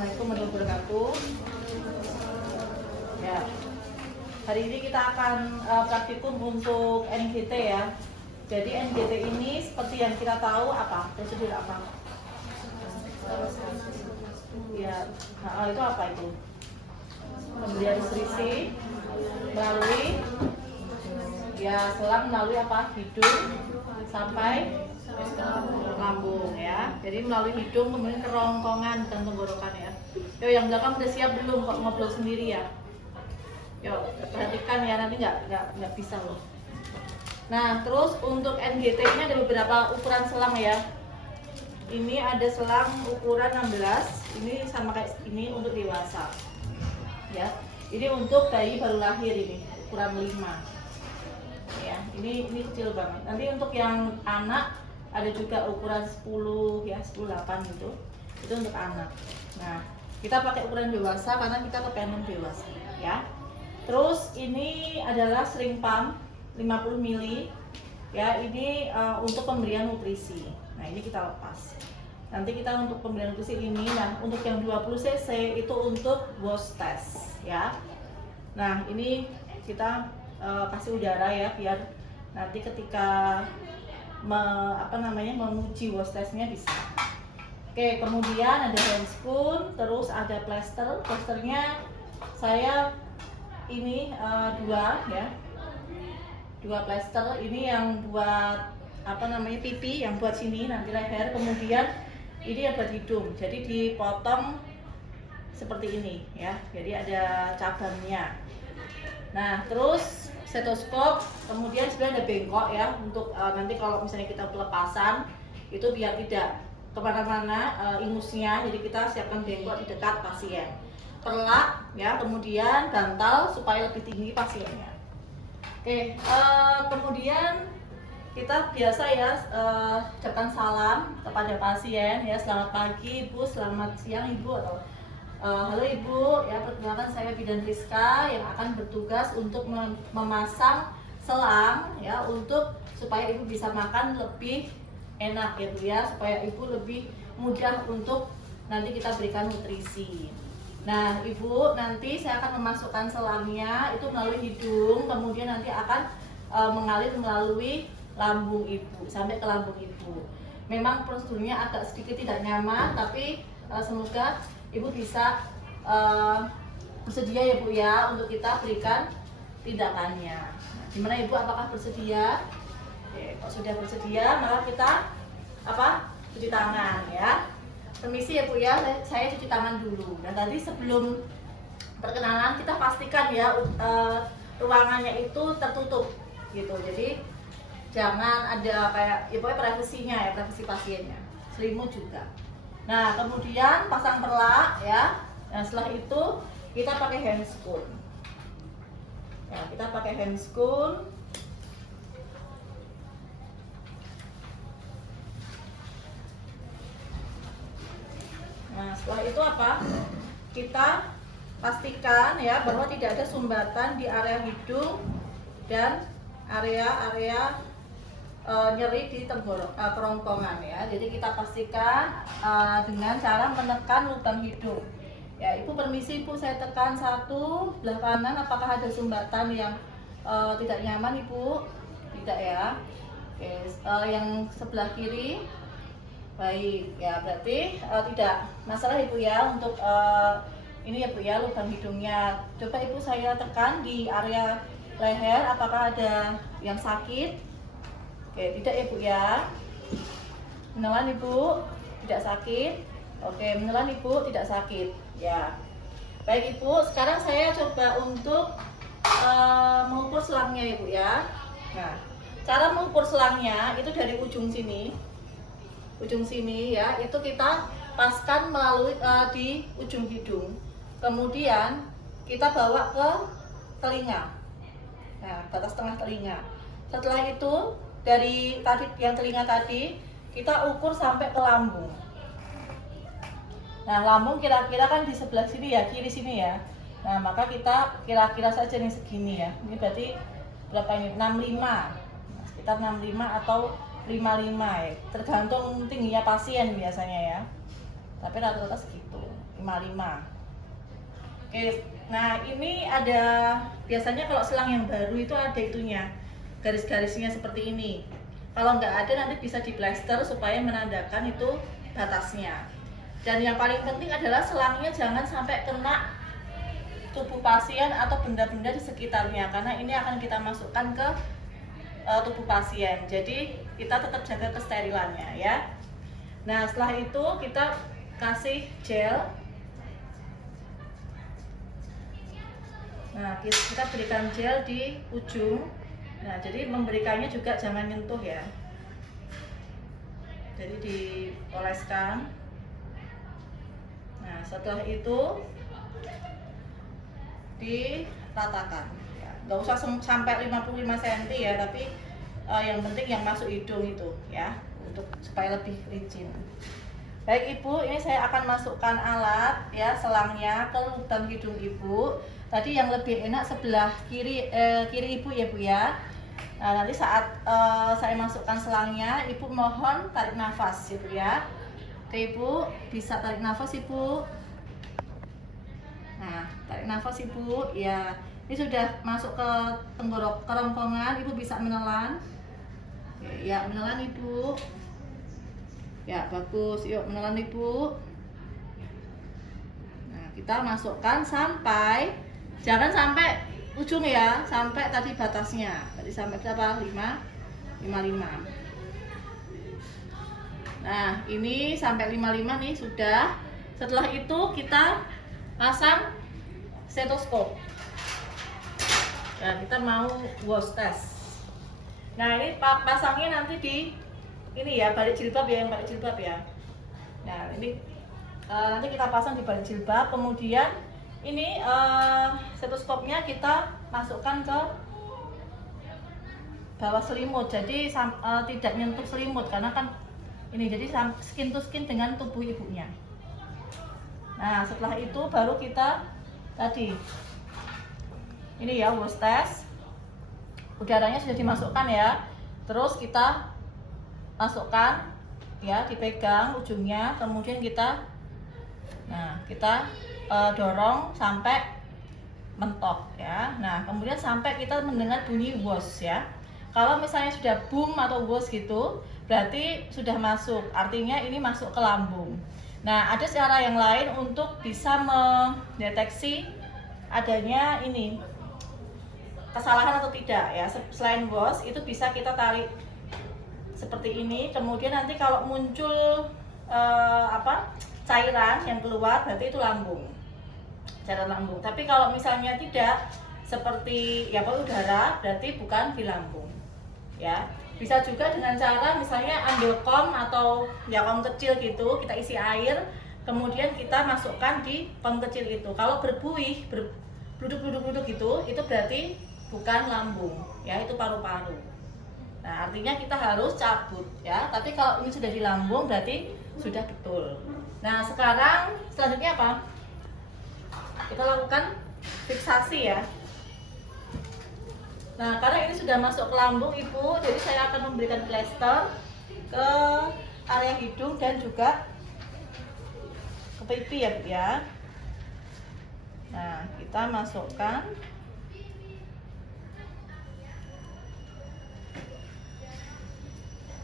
Assalamualaikum warahmatullahi wabarakatuh. Ya, hari ini kita akan praktikum untuk NGT ya. Jadi NGT ini seperti yang kita tahu apa? Prosedur apa? Ya, itu apa itu? Pemberian nutrisi melalui selang melalui apa? Hidung sampai lambung ya. Jadi melalui hidung kemudian kerongkongan dan tenggorokan ya. Yo, yang belakang udah siap belum kok ngobrol sendiri ya? Yo, perhatikan ya, nanti nggak bisa loh. Nah, terus untuk NGT ini ada beberapa ukuran selang ya. Ini ada selang ukuran 16, ini sama kayak ini untuk dewasa. Ya. Ini untuk bayi baru lahir ini, ukuran 5. Ya, ini kecil banget. Nanti untuk yang anak ada juga ukuran 10 ya, 10-8 gitu. Itu untuk anak. Nah, kita pakai ukuran dewasa karena kita kepengen dewasa ya. Terus ini adalah sling pump 50 ml ya, ini untuk pemberian nutrisi. Nah, ini kita lepas. Nanti kita untuk pemberian nutrisi ini, nah untuk yang 20 cc itu untuk wash test ya. Nah, ini kita kasih udara ya biar nanti ketika menguji wash testnya bisa. Oke, kemudian ada hand spoon, terus ada plaster. Plasternya saya ini 2 ya. 2 plaster, ini yang buat pipi, yang buat sini nanti leher, kemudian ini yang buat hidung. Jadi dipotong seperti ini ya. Jadi ada cabangnya. Nah, terus stetoskop, kemudian sebenarnya ada bengkok ya untuk nanti kalau misalnya kita pelepasan itu biar tidak kemana-mana ingusnya, jadi kita siapkan bengkok di dekat pasien. Perlak ya, kemudian bantal supaya lebih tinggi pasiennya. Oke, kemudian kita biasa ya ucapkan salam kepada pasien ya. Selamat pagi Ibu, selamat siang Ibu, atau halo Ibu ya, perkenalkan saya Bidan Rizka yang akan bertugas untuk memasang selang ya, untuk supaya Ibu bisa makan lebih enak ya Bu ya, supaya Ibu lebih mudah untuk nanti kita berikan nutrisi. Nah, Ibu, nanti saya akan memasukkan selangnya itu melalui hidung, kemudian nanti akan mengalir melalui lambung Ibu sampai ke lambung Ibu. Memang prosedurnya agak sedikit tidak nyaman, tapi semoga Ibu bisa bersedia ya Bu ya untuk kita berikan tindakannya. Nah, gimana Ibu, apakah bersedia? Oke, kalau sudah bersedia maka kita cuci tangan ya. Permisi ya Bu ya, saya cuci tangan dulu. Dan tadi sebelum perkenalan kita pastikan ya ruangannya itu tertutup gitu. Jadi jangan ada kayak ya pokoknya privasinya ya, privasi pasiennya. Selimut juga. Nah, kemudian pasang perlak ya. Nah, setelah itu kita pakai hand spoon. Ya, kita pakai hand spoon. Nah, setelah itu kita pastikan ya bahwa tidak ada sumbatan di area hidung dan area-area nyeri di kerongkongan ya. Jadi kita pastikan dengan cara menekan lubang hidung. Ya, Ibu permisi Ibu, saya tekan 1 belah kanan, apakah ada sumbatan yang tidak nyaman Ibu? Tidak ya. Oke, yang sebelah kiri. Baik, ya berarti tidak masalah Ibu ya untuk ini ya Bu ya, lubang hidungnya. Coba Ibu saya tekan di area leher, apakah ada yang sakit? Oke, tidak ya Bu ya. Menelan Ibu, tidak sakit. Oke, menelan Ibu, tidak sakit. Ya. Baik Ibu, sekarang saya coba untuk mengukur selangnya ya Bu ya. Nah, cara mengukur selangnya itu dari ujung sini ya, itu kita paskan melalui di ujung hidung, kemudian kita bawa ke telinga, nah batas tengah telinga. Setelah itu dari tadi yang telinga tadi kita ukur sampai ke lambung. Nah, lambung kira-kira kan di sebelah sini ya, kiri sini ya. Nah, maka kita kira-kira saja nih segini ya. Ini berarti berapa ini? 65. Nah, sekitar 65 atau 55 ya, tergantung tingginya pasien biasanya ya, tapi rata-rata segitu. 55. Oke, nah ini ada, biasanya kalau selang yang baru itu ada itunya, garis-garisnya seperti ini. Kalau nggak ada nanti bisa diplester supaya menandakan itu batasnya. Dan yang paling penting adalah selangnya jangan sampai kena tubuh pasien atau benda-benda di sekitarnya, karena ini akan kita masukkan ke tubuh pasien. Jadi kita tetap jaga kesterilannya ya. Nah setelah itu kita kasih gel. Nah, kita berikan gel di ujung. Nah, jadi memberikannya juga jangan nyentuh ya. Jadi dioleskan. Nah, setelah itu diratakan. Ya, nggak usah sampai 55 cm ya, tapi yang penting yang masuk hidung itu ya, untuk supaya lebih licin. Baik Ibu, ini saya akan masukkan alat ya, selangnya ke lubang hidung Ibu. Tadi yang lebih enak sebelah kiri Ibu ya Bu ya. Nah, nanti saat saya masukkan selangnya, Ibu mohon tarik nafas Ibu ya. Oke Ibu, bisa tarik nafas Ibu. Nah, tarik nafas Ibu ya. Ini sudah masuk ke tenggorok kerongkongan, Ibu bisa menelan. Ya, menelan Ibu. Ya, bagus. Yuk, menelan Ibu. Nah, kita masukkan sampai, jangan sampai ujung ya, sampai tadi batasnya. Tadi sampai berapa? 55. Nah, ini sampai 55 nih sudah. Setelah itu kita pasang stetoskop. Nah, kita mau wash test. Nah, ini pasangnya nanti di ini ya, balik jilbab ya, yang balik jilbab ya. Nah, ini nanti kita pasang di balik jilbab. Kemudian ini stetoskopnya kita masukkan ke bawah selimut. Jadi tidak nyentuh selimut karena kan ini jadi skin to skin dengan tubuh ibunya. Nah, setelah itu baru kita tadi ini ya, wash test. Udaranya sudah dimasukkan ya. Terus kita masukkan ya, dipegang ujungnya, kemudian kita dorong sampai mentok ya. Nah, kemudian sampai kita mendengar bunyi wash ya. Kalau misalnya sudah boom atau wash gitu, berarti sudah masuk, artinya ini masuk ke lambung. Nah, ada cara yang lain untuk bisa mendeteksi adanya ini kesalahan atau tidak ya. Selain wash itu bisa kita tarik seperti ini, kemudian nanti kalau muncul cairan yang keluar berarti itu lambung, cairan lambung. Tapi kalau misalnya tidak, seperti ya udara, berarti bukan di lambung ya. Bisa juga dengan cara misalnya ambil kom atau ya kom kecil gitu, kita isi air, kemudian kita masukkan di kom kecil itu. Kalau berbuih, berbluduk-bluduk gitu, itu berarti bukan lambung ya, itu paru-paru. Nah, artinya kita harus cabut ya. Tapi kalau ini sudah di lambung berarti sudah betul. Nah, sekarang selanjutnya apa? Kita lakukan fiksasi ya. Nah, karena ini sudah masuk ke lambung Ibu, jadi saya akan memberikan plester ke area hidung dan juga ke pipi ya Bu ya. Nah, kita masukkan.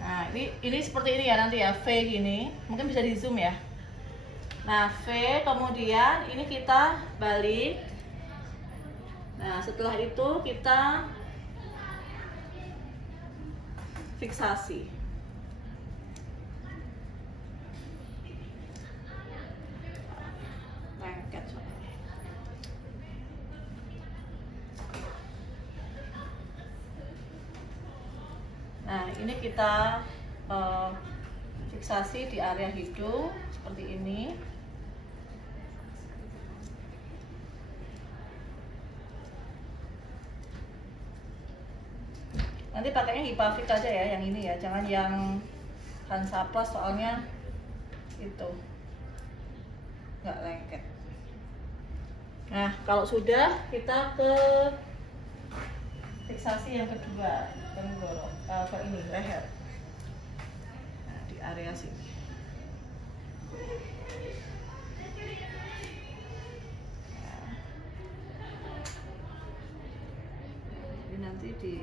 Nah, ini seperti ini ya nanti ya, V gini. Mungkin bisa di zoom ya. Nah, V, kemudian ini kita balik. Nah, setelah itu kita fiksasi. Lengket. Nah, ini kita fiksasi di area hidung seperti ini. Nanti pakainya Hipavik aja ya, yang ini ya, jangan yang Hansaplast soalnya itu nggak lengket. Nah, kalau sudah, kita ke fiksasi yang kedua, ke ini leher. Nah, di area sini. nanti di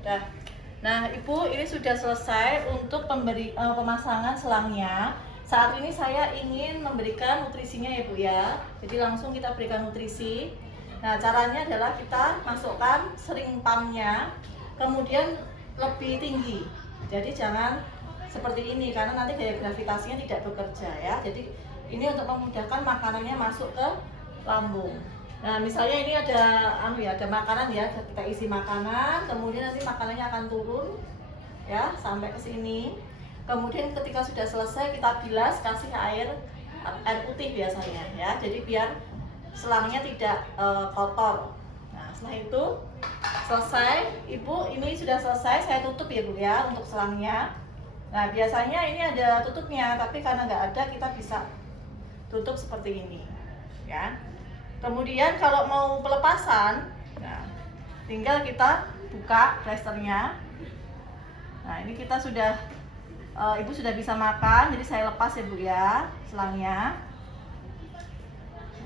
Udah. Nah, Ibu, ini sudah selesai untuk pemasangan selangnya. Saat ini saya ingin memberikan nutrisinya ya Bu ya. Jadi langsung kita berikan nutrisi. Nah, caranya adalah kita masukkan sering pumpnya, kemudian lebih tinggi. Jadi jangan seperti ini karena nanti gaya gravitasinya tidak bekerja ya. Jadi ini untuk memudahkan makanannya masuk ke lambung. Nah, misalnya ini ada ada makanan ya, kita isi makanan, kemudian nanti makanannya akan turun ya sampai ke sini. Kemudian ketika sudah selesai kita bilas, kasih air putih biasanya ya. Jadi biar selangnya tidak kotor. Nah, setelah itu selesai, Ibu, ini sudah selesai, saya tutup ya Bu ya untuk selangnya. Nah, biasanya ini ada tutupnya, tapi karena nggak ada kita bisa tutup seperti ini ya. Kemudian kalau mau pelepasan, nah, tinggal kita buka plasternya. Nah, ini kita sudah Ibu sudah bisa makan, jadi saya lepas ya Bu ya selangnya.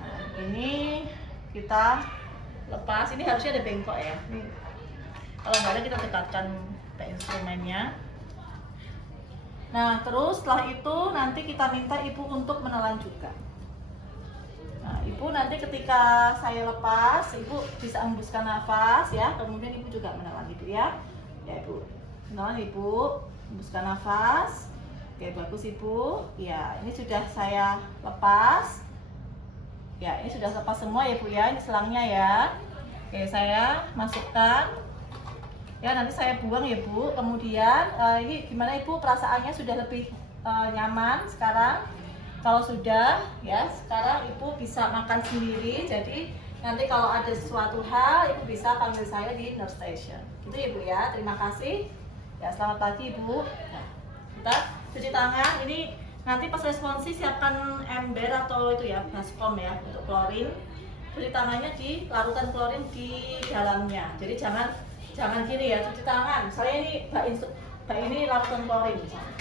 Nah, ini kita lepas, ini harusnya ada bengkok ya. Ini, kalau nggak ada kita dekatkan ke instrumennya. Nah, terus setelah itu nanti kita minta Ibu untuk menelan juga. Nah, Ibu nanti ketika saya lepas, Ibu bisa hembuskan nafas ya. Kemudian Ibu juga menelan Ibu ya. Ya Ibu, menelan Ibu, hembuskan nafas. Oke, bagus Ibu. Ya, ini sudah saya lepas. Ya, ini sudah lepas semua ya Bu ya. Ini selangnya ya. Oke, saya masukkan. Ya, nanti saya buang ya Bu. Kemudian ini gimana Ibu, perasaannya sudah lebih nyaman sekarang? Kalau sudah ya, sekarang Ibu bisa makan sendiri. Jadi nanti kalau ada sesuatu hal Ibu bisa panggil saya di nurse station. Gitu ya Bu ya. Terima kasih. Ya, selamat pagi Ibu. Nah, kita cuci tangan. Ini nanti pas responsi siapkan ember atau itu ya, baskom ya untuk klorin. Cuci tangannya di larutan klorin di dalamnya. Jadi jangan gini ya, cuci tangan. Saya ini bak ini larutan klorin misalnya.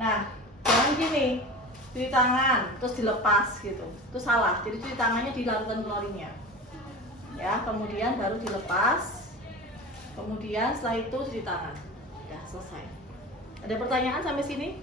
Nah, jangan gini. Cuci tangan terus dilepas gitu, itu salah. Jadi cuci tangannya di larutan klorinnya ya, kemudian baru dilepas, kemudian setelah itu cuci tangan. Ya, selesai. Ada pertanyaan sampai sini?